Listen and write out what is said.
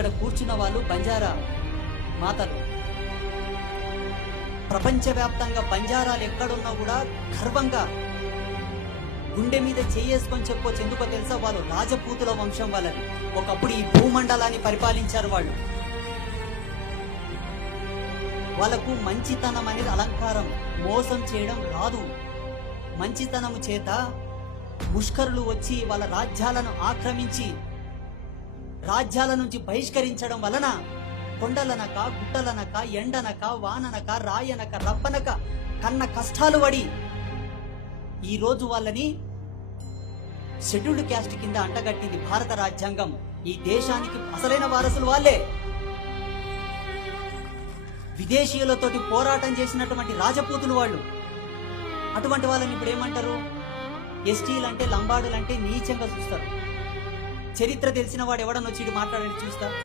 ఇక్కడ కూర్చున్న వాళ్ళు బంజారా మాతలు. ప్రపంచవ్యాప్తంగా బంజారాలు ఎక్కడున్నా కూడా గర్వంగా గుండె మీద చేసుకొని చెప్పొచ్చు. ఎందుకో తెలుసా? వాళ్ళు రాజపూతుల వంశం వాళ్ళని. ఒకప్పుడు ఈ భూమండలాన్ని పరిపాలించారు వాళ్ళు. వాళ్ళకు మంచితనం అనేది అలంకారం, మోసం చేయడం రాదు. మంచితనము చేత ముష్కరులు వచ్చి వాళ్ళ రాజ్యాలను ఆక్రమించి రాజ్యాల నుంచి బహిష్కరించడం వలన కొండలనక, గుట్టలనక, ఎండనక, వాననక, రాయనక, రప్పనక కన్న కష్టాలు పడి ఈ రోజు వాళ్ళని షెడ్యూల్డ్ క్యాస్ట్ కింద అంటగట్టింది భారత రాజ్యాంగం. ఈ దేశానికి అసలైన వారసులు వాళ్ళే. విదేశీయులతోటి పోరాటం చేసినటువంటి రాజపూతులు వాళ్ళు. అటువంటి వాళ్ళని ఇప్పుడు ఏమంటారు? ఎస్టీలంటే, లంబాడులంటే నీచంగా చూస్తారు. చరిత్ర తెలిసిన వాడు ఎవడనొచ్చి మాట్లాడని చూస్తా.